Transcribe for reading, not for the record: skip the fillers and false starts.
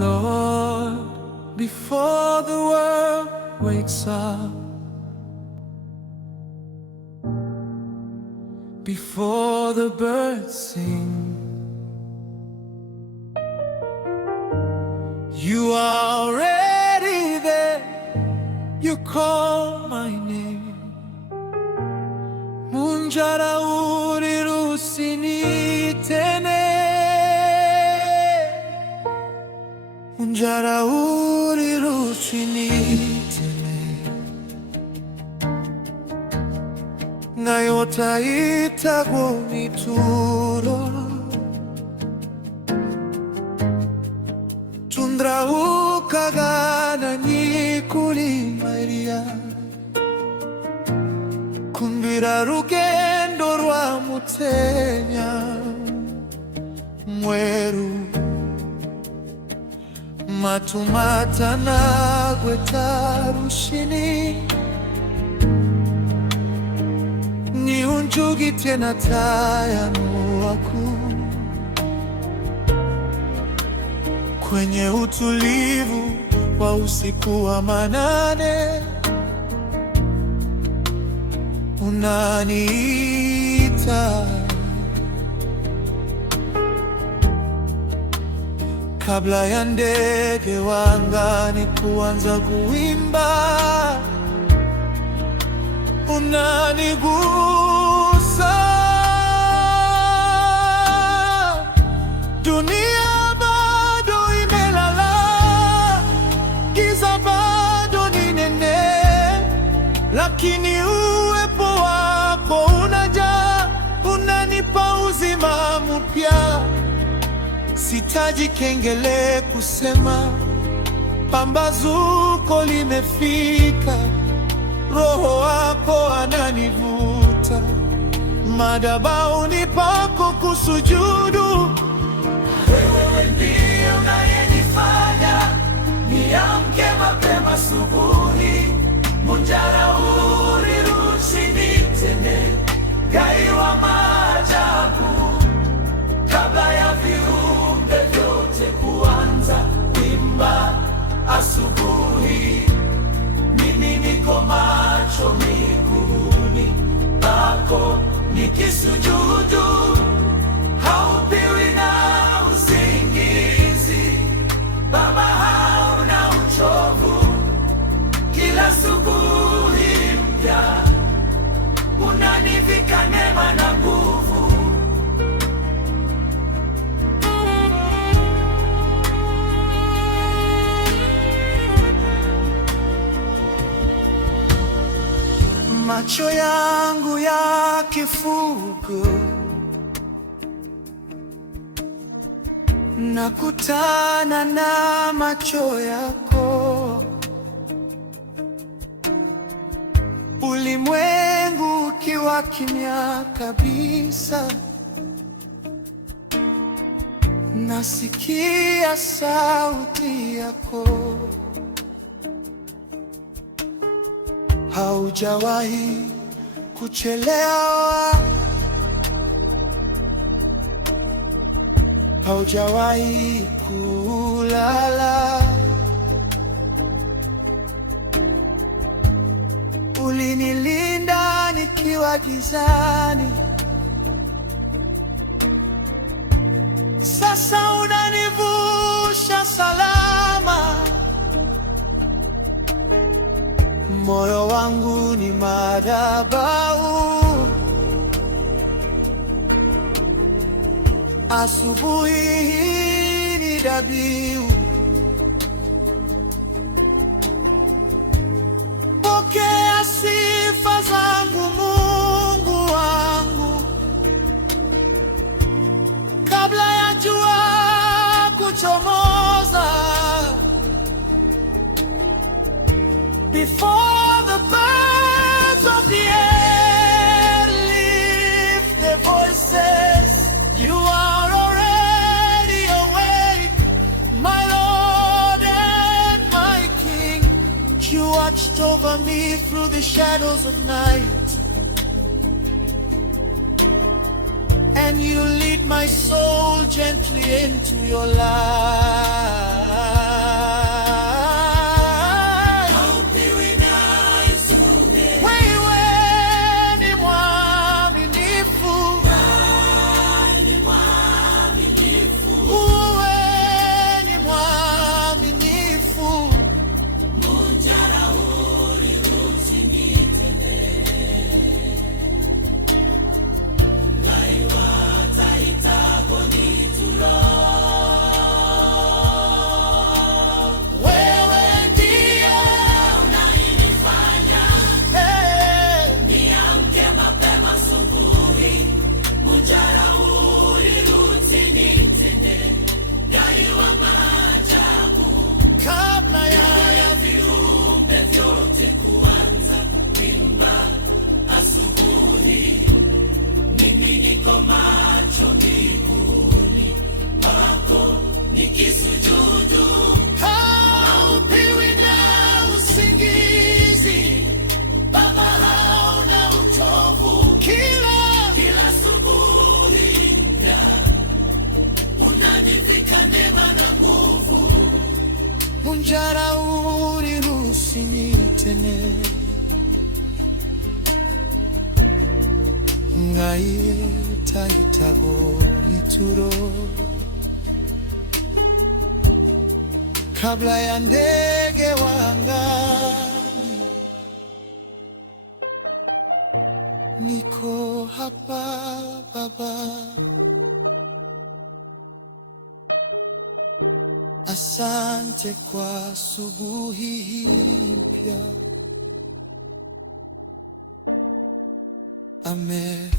Lord, before the world wakes up, before the birds sing, you are already there. You call my name. Munjara urirusini tene, munjara urirusini tene. Ngayota itago nituro, tundra ukagana nikuli Maria. Kumbira rugendo rwa mutenya mweru matumata nagweta rushini ni unjugi tena tayano waku kwenye utulivu wa usiku wa manane unaniita kabla ya ndege wa angani kuanza kuimba, unanigusa. Dunia bado imelala, giza bado ni nene, lakini uwepo wako unajaa, unanipa uzima mpya. Sitaji kengele kusema pambazuko limefika. Roho wako ananivuta madhabahuni pako kusujudu. Wewe ndiye unayenifanya niamke mapema asubuhi. Munjara urirusini tene, Ngai wa maajabu. Kabla ya viumbe vyote kuanza kuimba asubuhi, mimi niko macho miguuni pako nikisujudu. Haupiwi na usingizi Baba, hauna uchovu. Kila asubuhi mpya unanivika neema na nguvu. Macho yangu ya kifugo nakutana na macho yako, ulimwengu ukiwa kimya kabisa. Nasikia sauti yako. Haujawahi kuchelewa, haujawahi kulala. Ulinilinda nikiwa gizani, sasa unanivusha salama. Moyo wangu ni madhabahu, asubuhi hii ni dhabihu. Pokea sifa zangu Mungu wangu, kabla ya jua kuchomoza. Before the birds of the air lift their voices, you are already awake, my Lord and my King. You watched over me through the shadows of night, and you lead my soul gently into your light. njara uniruhusi nitene ngai taitago nituro kabla ya ndege wangani. Niko hapa Baba, asante kwa asubuhi hii mpya. Amen.